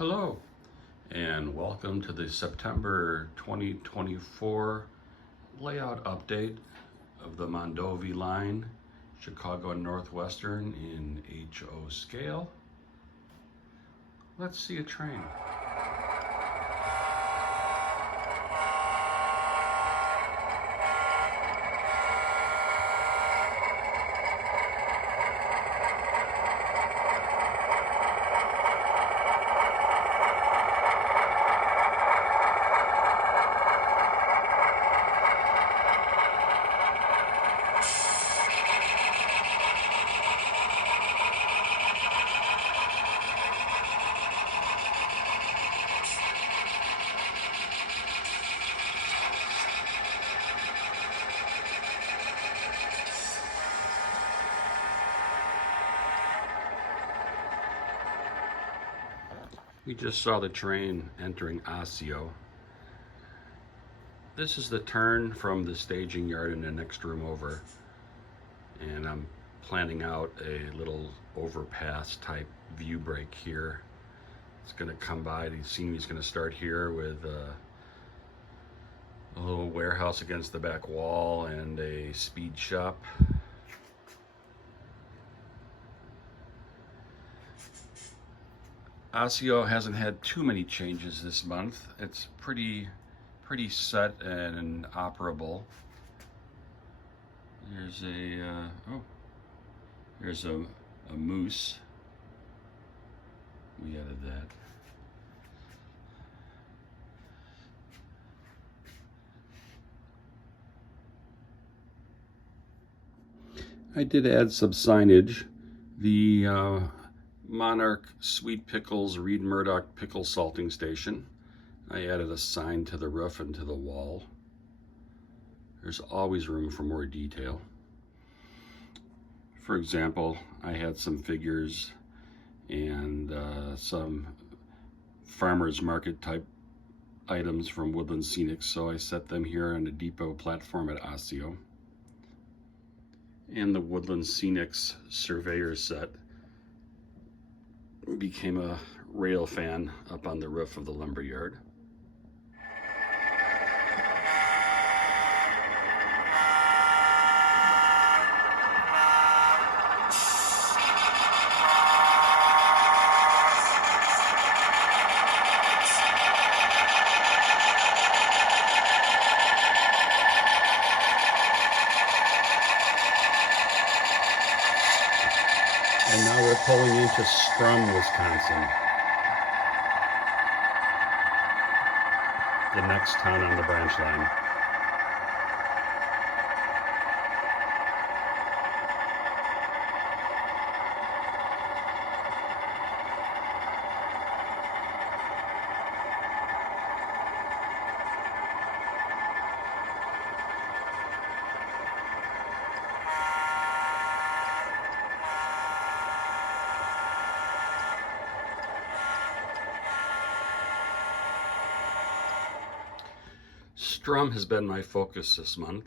Hello, and welcome to the September 2024 layout update of the Mondovi Line, Chicago and Northwestern in HO scale. Let's see a train. We just saw the train entering Osseo. This is the turn from the staging yard in the next room over, and I'm planning out a little overpass type view break here. It's going to come by, the scenery's going to start here with a little warehouse against the back wall and a speed shop. Osseo hasn't had too many changes this month. It's pretty set and operable. There's there's a moose. We added that. I did add some signage. The Monarch Sweet Pickles Reed Murdoch Pickle Salting Station. I added a sign to the roof and to the wall. There's always room for more detail. For example, I had some figures and some farmers market type items from Woodland Scenics, so I set them here on the depot platform at Osseo. And the Woodland Scenics surveyor set became a rail fan up on the roof of the lumber yard. And now we're pulling into Strum, Wisconsin, the next town on the branch line. Strum has been my focus this month.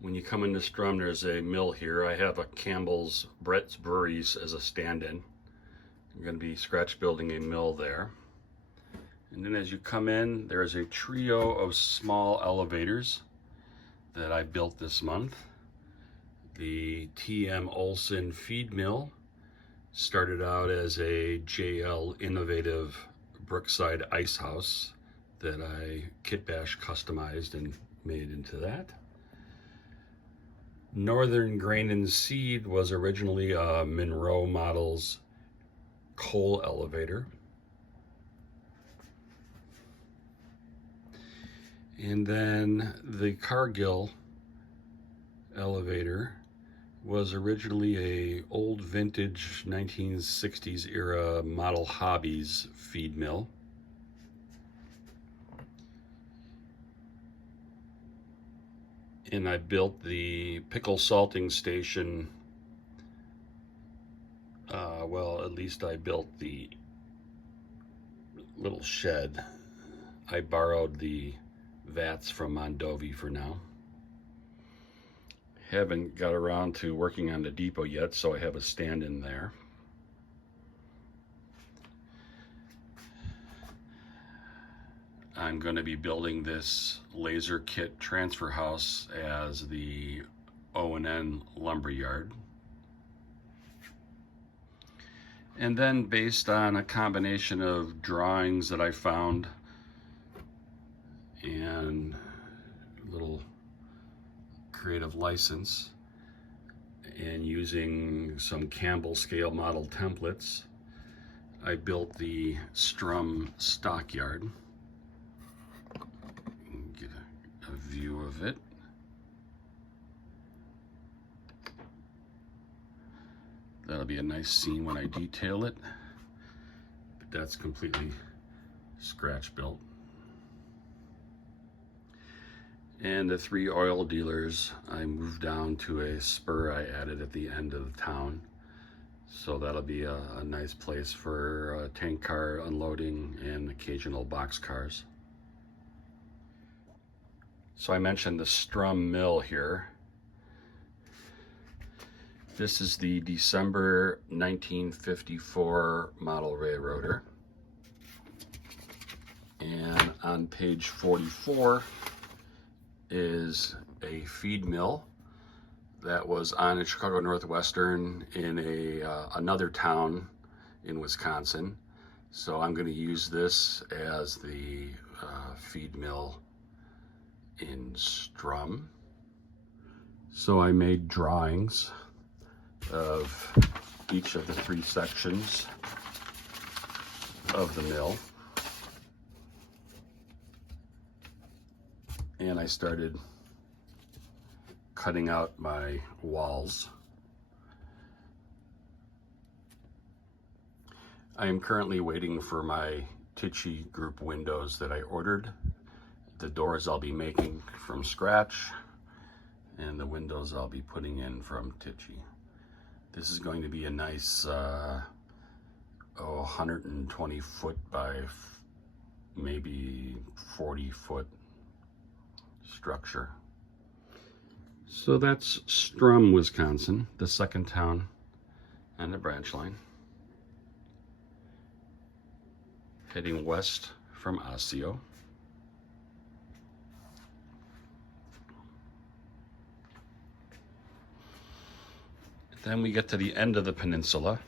When you come into Strum, there's a mill here. I have a Campbell's Brett's Breweries as a stand-in. I'm going to be scratch building a mill there. And then as you come in, there's a trio of small elevators that I built this month. The T.M. Olson feed mill started out as a J.L. Innovative Brookside ice house that I kit bash customized and made into that. Northern Grain and Seed was originally a Monroe Models coal elevator. And then the Cargill elevator was originally a old vintage 1960s era Model Hobbies feed mill. And I built the pickle salting station. Well, at least I built the little shed. I borrowed the vats from Mondovi for now. Haven't got around to working on the depot yet, so I have a stand in there. I'm going to be building this laser kit transfer house as the O&N lumber yard. And then based on a combination of drawings that I found and a little creative license and using some Campbell scale model templates, I built the Strum stockyard. Get a view of it. That'll be a nice scene when I detail it, but that's completely scratch built. And the 3 oil dealers, I moved down to a spur I added at the end of the town. So that'll be a nice place for tank car unloading and occasional box cars. So I mentioned the Strum mill here. This is the December 1954 model railroader. And on page 44 is a feed mill that was on a Chicago Northwestern in another town in Wisconsin. So I'm going to use this as the feed mill in Strum. So I made drawings of each of the 3 sections of the mill. And I started cutting out my walls. I am currently waiting for my Tichy group windows that I ordered. The doors I'll be making from scratch, and the windows I'll be putting in from Tichy. This is going to be a nice 120 foot by maybe 40 foot structure. So that's Strum, Wisconsin, the second town on the branch line. Heading west from Osseo. Then we get to the end of the peninsula.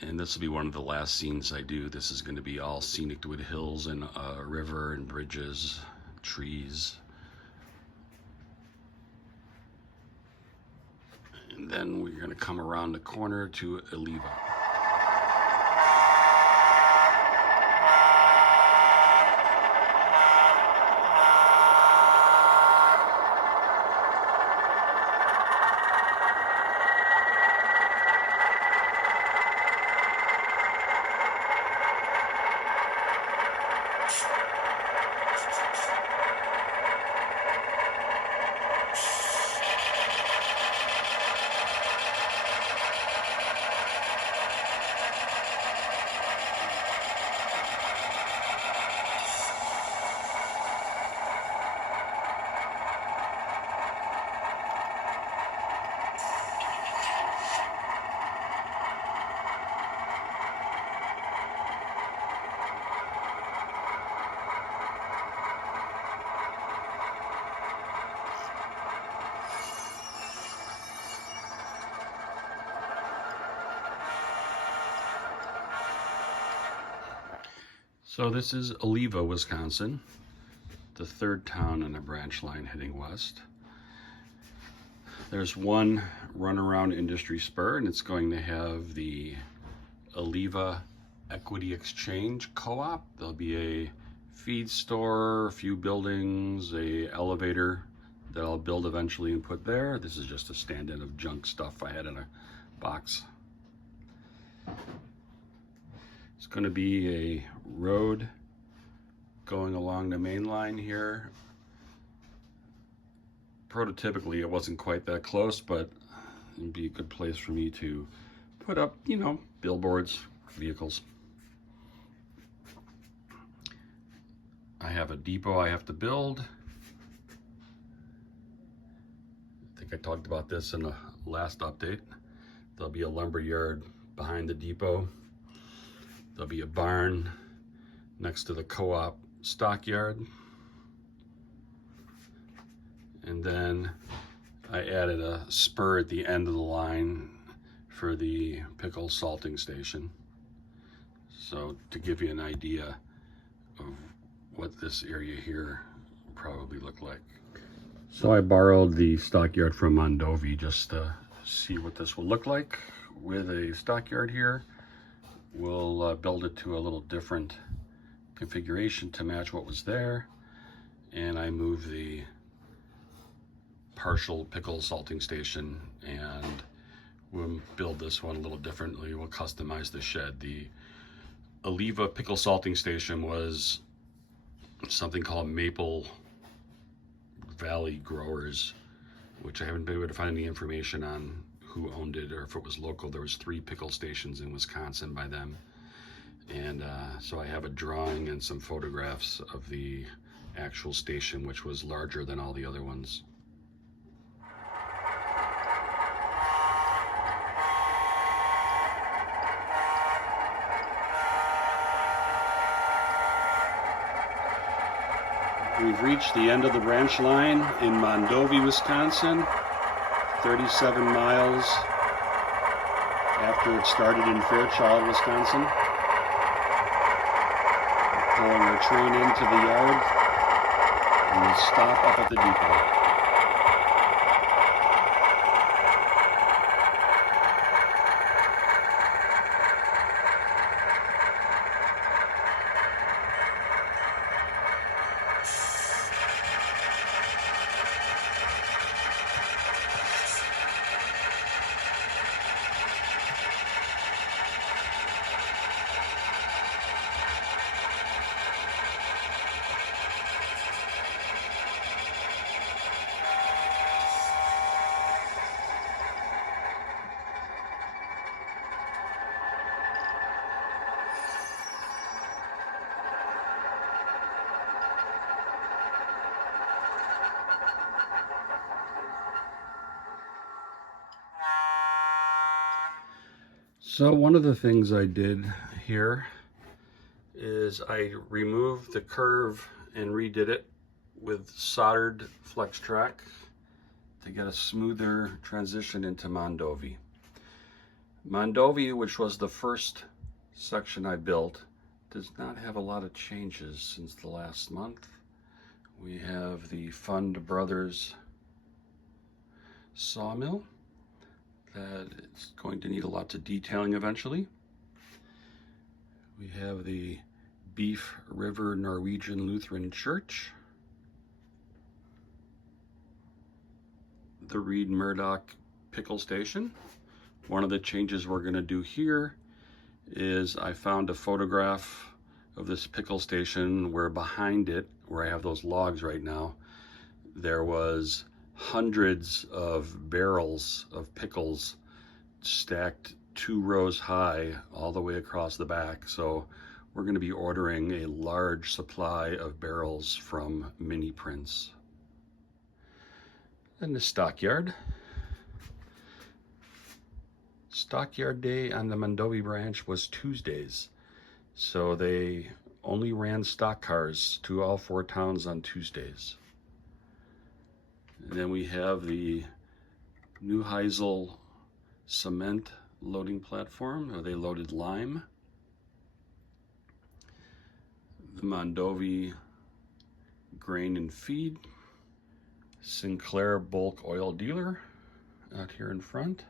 And this will be one of the last scenes I do. This is going to be all scenic with hills and a river and bridges, trees. And then we're going to come around the corner to Eleva. So this is Eleva, Wisconsin, the 3rd town on the branch line heading west. There's one runaround industry spur, and it's going to have the Eleva Equity Exchange Co-op. There'll be a feed store, a few buildings, a elevator that I'll build eventually and put there. This is just a stand-in of junk stuff I had in a box. It's going to be a road going along the main line here. Prototypically, it wasn't quite that close, but it'd be a good place for me to put up, you know, billboards, vehicles. I have a depot I have to build. I think I talked about this in the last update. There'll be a lumber yard behind the depot. There'll be a barn next to the co-op stockyard. And then I added a spur at the end of the line for the pickle salting station. So to give you an idea of what this area here probably looked like. So I borrowed the stockyard from Mondovi just to see what this will look like with a stockyard here. We'll build it to a little different configuration to match what was there. And I moved the partial pickle salting station, and we'll build this one a little differently. We'll customize the shed. The Eleva pickle salting station was something called Maple Valley Growers, which I haven't been able to find any information on who owned it or if it was local. There was 3 pickle stations in Wisconsin by them. And so I have a drawing and some photographs of the actual station, which was larger than all the other ones. We've reached the end of the branch line in Mondovi, Wisconsin, 37 miles after it started in Fairchild, Wisconsin. We're pulling our train into the yard and we'll stop up at the depot. So one of the things I did here is I removed the curve and redid it with soldered flex track to get a smoother transition into Mondovi. Mondovi, which was the first section I built, does not have a lot of changes since the last month. We have the Fund Brothers sawmill that is going to need a lot of detailing eventually. We have the Beef River Norwegian Lutheran Church, the Reed Murdoch Pickle Station. One of the changes we're going to do here is I found a photograph of this pickle station where behind it, where I have those logs right now, there was hundreds of barrels of pickles stacked 2 rows high all the way across the back. So we're going to be ordering a large supply of barrels from Mini Prince. And the stockyard. Stockyard day on the Mondovi branch was Tuesdays. So they only ran stock cars to all 4 towns on Tuesdays. And then we have the New Heisel cement loading platform, or they loaded lime. The Mondovi grain and feed. Sinclair bulk oil dealer out here in front.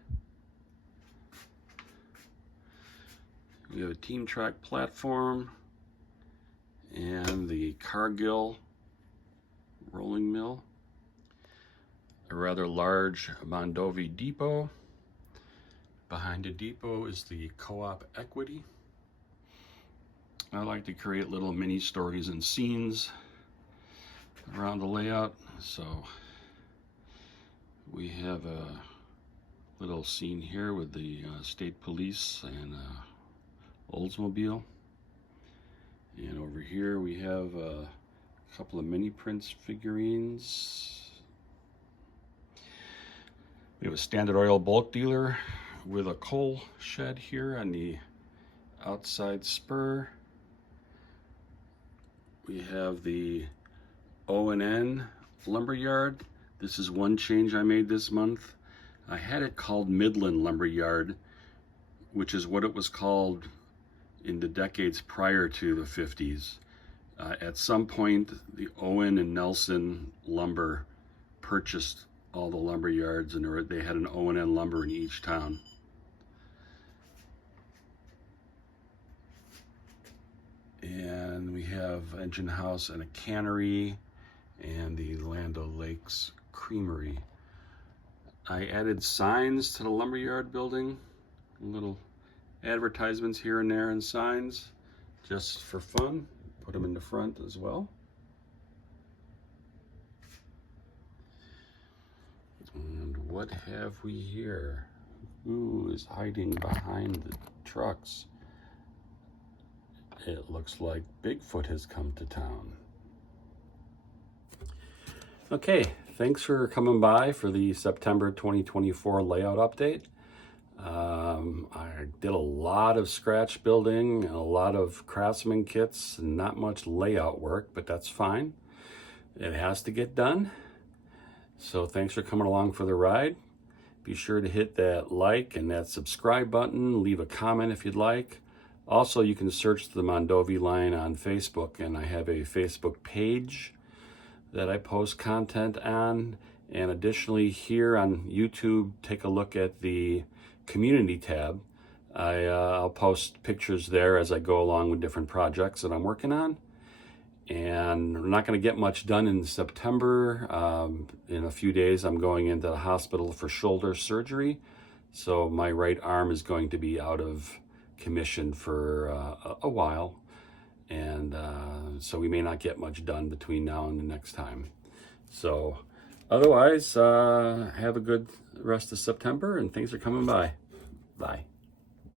We have a Team Track platform and the Cargill rolling mill. A rather large Mondovi depot. Behind the depot is the Co-op Equity. I like to create little mini stories and scenes around the layout. So we have a little scene here with the state police and Oldsmobile. And over here we have a couple of Mini Prince figurines. We have a Standard Oil bulk dealer with a coal shed here on the outside spur. We have the O&N lumberyard. This is one change I made this month. I had it called Midland Lumberyard, which is what it was called in the decades prior to the 50s. At some point, the Owen and Nelson Lumber purchased all the lumber yards, and they had an O&N Lumber in each town. And we have engine house and a cannery and the Land O'Lakes Creamery. I added signs to the lumberyard building, little advertisements here and there and signs just for fun. Put them in the front as well. And what have we here? Who is hiding behind the trucks? It looks like Bigfoot has come to town. Okay, thanks for coming by for the September 2024 layout update. I did a lot of scratch building and a lot of craftsman kits and not much layout work, but that's fine. It has to get done. So thanks for coming along for the ride. Be sure to hit that like and that subscribe button. Leave a comment if you'd like. Also, you can search the Mondovi Line on Facebook, and I have a Facebook page that I post content on. And additionally, here on YouTube, take a look at the community tab. I'll post pictures there as I go along with different projects that I'm working on. And I'm not going to get much done in September. In a few days, I'm going into the hospital for shoulder surgery. So my right arm is going to be out of commission for a while. And so we may not get much done between now and the next time. So otherwise, have a good rest of September, and thanks for coming by. Bye.